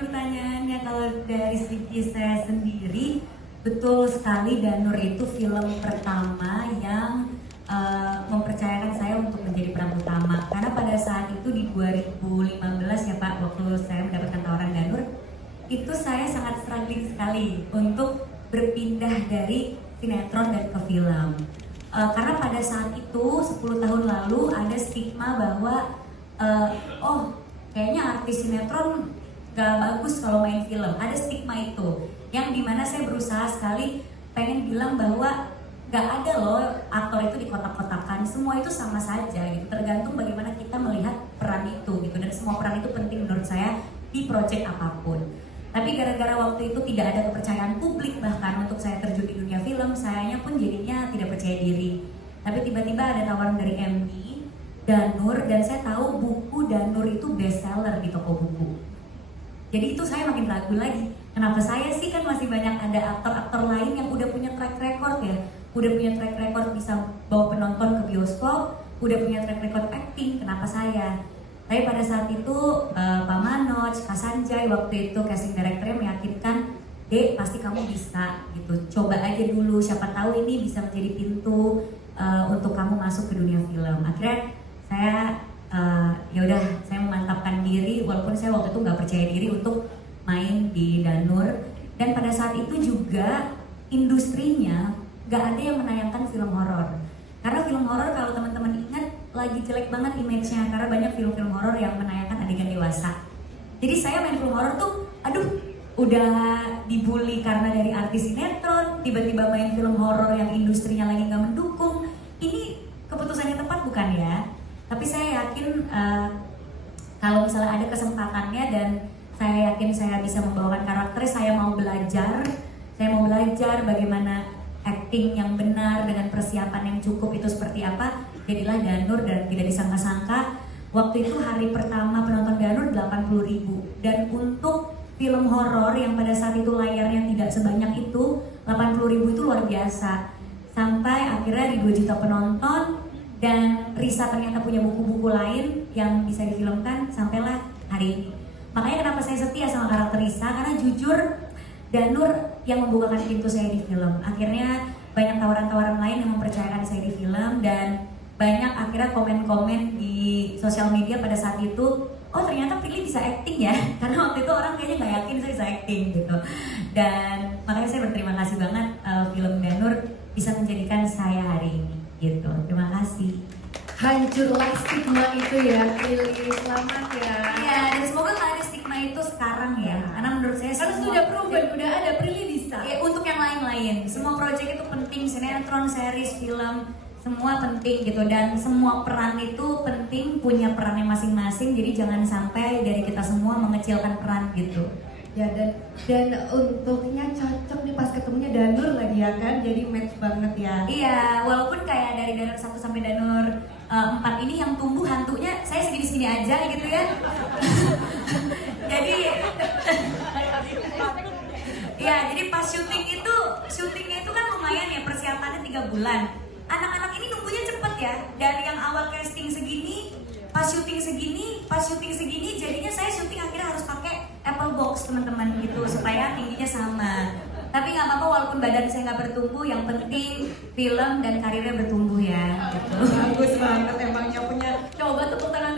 pertanyaannya. Kalau dari segi saya sendiri, betul sekali Danur itu film pertama yang mempercayakan saya untuk menjadi peran utama. Karena pada saat itu di 2015 ya Pak, waktu saya mendapatkan tawaran Danur, itu saya sangat struggling sekali untuk berpindah dari sinetron dan ke film. Karena pada saat itu 10 tahun lalu ada stigma bahwa oh kayaknya artis sinetron gak bagus kalau main film. Ada stigma itu yang dimana saya berusaha sekali pengen bilang bahwa gak ada loh aktor itu dikotak-kotakan, semua itu sama saja gitu, tergantung bagaimana kita melihat peran itu gitu, dan semua peran itu penting menurut saya di project apapun. Tapi gara-gara waktu itu tidak ada kepercayaan publik bahkan untuk saya terjun di dunia film, sayanya pun jadinya tidak percaya diri. Tapi tiba-tiba ada tawaran dari MD, Danur, dan saya tahu buku Danur itu bestseller di toko buku. Jadi itu saya makin ragu lagi. Kenapa saya sih, kan masih banyak ada aktor-aktor lain yang udah punya track record ya, udah punya track record bisa bawa penonton ke bioskop, udah punya track record acting, kenapa saya? Tapi pada saat itu Pak Manoj, Kak Sanjay waktu itu casting directornya meyakinkan, Dek pasti kamu bisa gitu, coba aja dulu, siapa tahu ini bisa menjadi pintu untuk kamu masuk ke dunia film. Akhirnya saya ya udah, saya memantapkan diri walaupun saya waktu itu nggak percaya diri untuk main di Danur. Dan pada saat itu juga industrinya nggak ada yang menayangkan film horor, karena film horor kalau teman-teman ingat lagi jelek banget image-nya, karena banyak film-film horor yang menayangkan adegan dewasa. Jadi saya main film horor tuh, aduh, udah dibully karena dari artis sinetron, tiba-tiba main film horor yang industrinya lagi nggak mendukung. Ini keputusan yang tepat bukan ya? Tapi saya yakin kalau misalnya ada kesempatannya dan saya yakin saya bisa membawakan karakter, saya mau belajar bagaimana acting yang benar dengan persiapan yang cukup itu seperti apa. Jadilah Danur, dan tidak disangka-sangka waktu itu hari pertama penonton Danur 80.000, dan untuk film horor yang pada saat itu layarnya tidak sebanyak itu, 80.000 itu luar biasa. Sampai akhirnya di 2 juta penonton, dan Risa ternyata punya buku-buku lain yang bisa difilmkan sampailah hari ini. Makanya kenapa saya setia sama karakter Risa, karena jujur Danur yang membukakan pintu saya di film. Akhirnya banyak tawaran-tawaran lain yang mempercayakan saya di film, dan banyak akhirnya komen-komen di sosial media pada saat itu, oh ternyata Prilly bisa acting ya, karena waktu itu orang kayaknya nggak yakin saya bisa acting gitu. Dan makanya saya berterima kasih banget film Danur bisa menjadikan saya hari ini gitu. Terima kasih. Hancurlah stigma itu ya, Prilly. Selamat ya. Iya, dan semoga nggak ada stigma itu sekarang ya, karena menurut saya karena sudah proven, udah ada Prilly bisa. Ya, untuk yang lain-lain, semua project itu penting, sinetron, series, film, semua penting gitu, dan semua peran itu penting, punya perannya masing-masing. Jadi jangan sampai dari kita semua mengecilkan peran gitu. Ya, dan untuknya cocok nih pas ketemunya Danur lagi ya kan, jadi match banget ya. Iya, walaupun kayak dari Danur 1 sampai Danur 4 ini yang tumbuh hantunya saya segini-segini aja gitu ya. Jadi ya, jadi pas syutingnya itu kan lumayan ya, persiapannya 3 bulan. Anak-anak ini nunggunya cepet ya, dari yang awal casting segini, pas syuting segini, jadinya saya syuting akhirnya harus pakai Apple Box teman-teman gitu supaya tingginya sama. Tapi nggak apa-apa walaupun badan saya nggak bertumbuh, yang penting film dan karirnya bertumbuh ya. Gitu. Bagus banget emangnya punya. Coba tepuk tangan